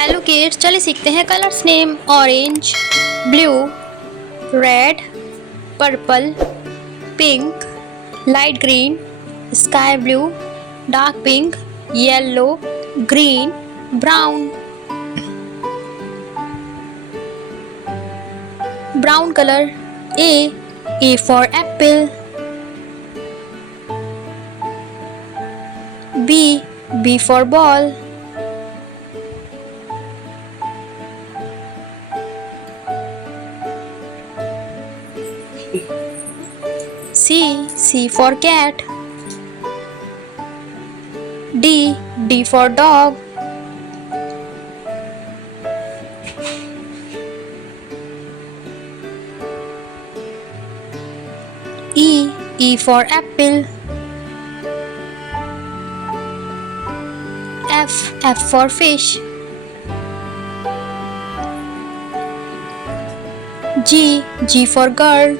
Hello kids, चलिए सीखते हैं colours name. Orange, blue, red, purple, pink, light green, sky blue, dark pink, yellow, green, brown. Brown colour A for apple, B for ball, C for cat, D for dog, E for apple, F for fish, G for girl,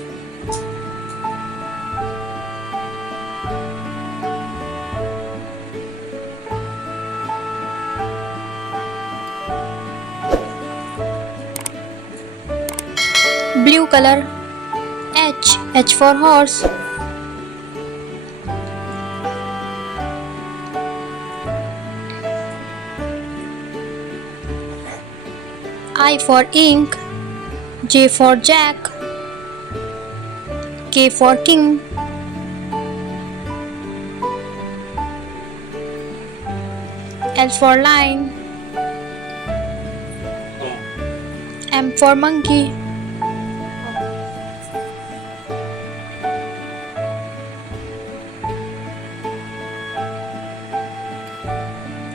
blue color H for horse, I for ink, J for jack, K for king, L for lion, M for monkey,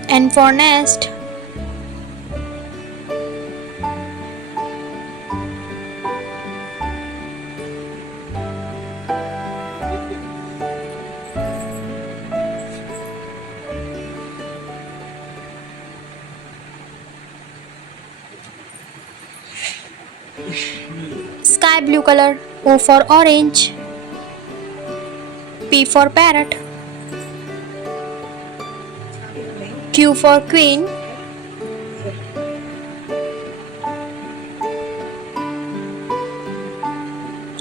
N for nest, sky blue color O for orange, P for parrot, Q for queen,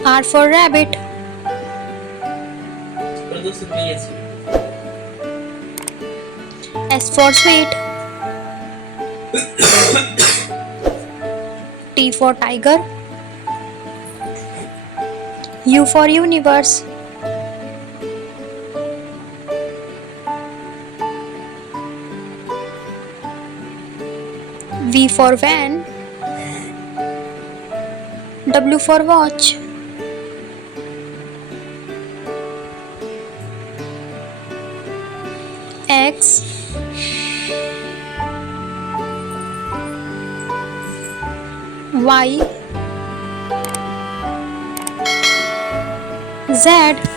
R for rabbit, S for sweet, T for tiger, U for universe, V for van, W for watch, X, Y, Z.